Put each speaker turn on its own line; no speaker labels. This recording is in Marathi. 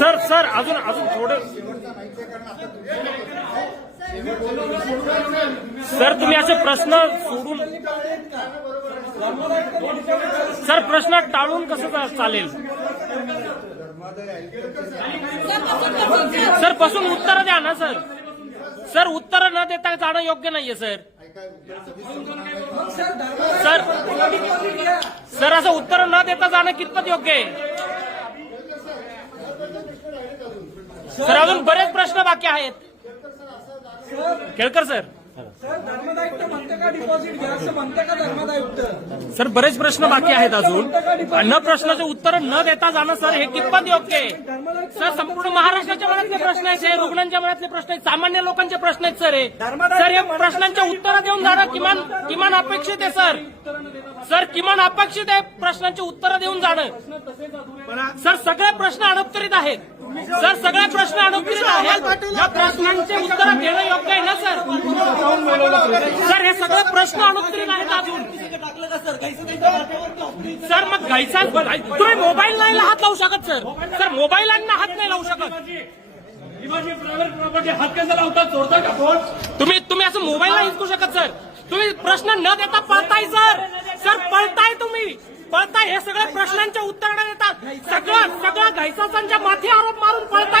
सर सर अजून अजून थोडं. सर तुम्ही असे प्रश्न सोडून सर प्रश्न टाळून कसं चालेल? सरपासून उत्तर द्या ना सर. सर उत्तर न देता जाणं योग्य नाहीये सर. सर सर असं उत्तर न देता जाणं कितपत योग्य आहे? सर अजून बरेच प्रश्न बाकी आहेत. केळकर सर.
सर
बरेच प्रश्न बाकी आहेत अजून. न प्रश्नाचे उत्तर न देता जाणं सर हे कितपत योग्य आहे? सर संपूर्ण महाराष्ट्राच्या मनातले प्रश्न आहेत हे रुग्णांच्या मनातले प्रश्न आहेत सामान्य लोकांचे प्रश्न आहेत सर हे. सर हे प्रश्नांचे उत्तर देऊन जाणं किमान किमान अपेक्षित आहे सर. सर किमान अपेक्षित आहे प्रश्नांची उत्तरं देऊन जाणं. सर सगळे प्रश्न अनुत्तरित आहेत. सर सगळे प्रश्न अनुत्तरित आहेत. या प्रश्नांचे उत्तर देणं योग्य आहे ना सर? सर हे सगळे प्रश्न अनुत्तरित आहेत अजून. सर मग घायचा तुम्ही मोबाईल नाही हात लावू शकत सर. सर मोबाईलांना हात नाही लावू शकत. तुम्ही तुम्ही असं मोबाईल नाही हिसकू शकत सर. तुम्ही प्रश्न न देता पळताय सर. सर पळताय तुम्ही. पळताय हे सगळे प्रश्नांच्या उत्तर न देतात सगळं सगळं घायसाचांच्या माथी आरोप मारून पळताय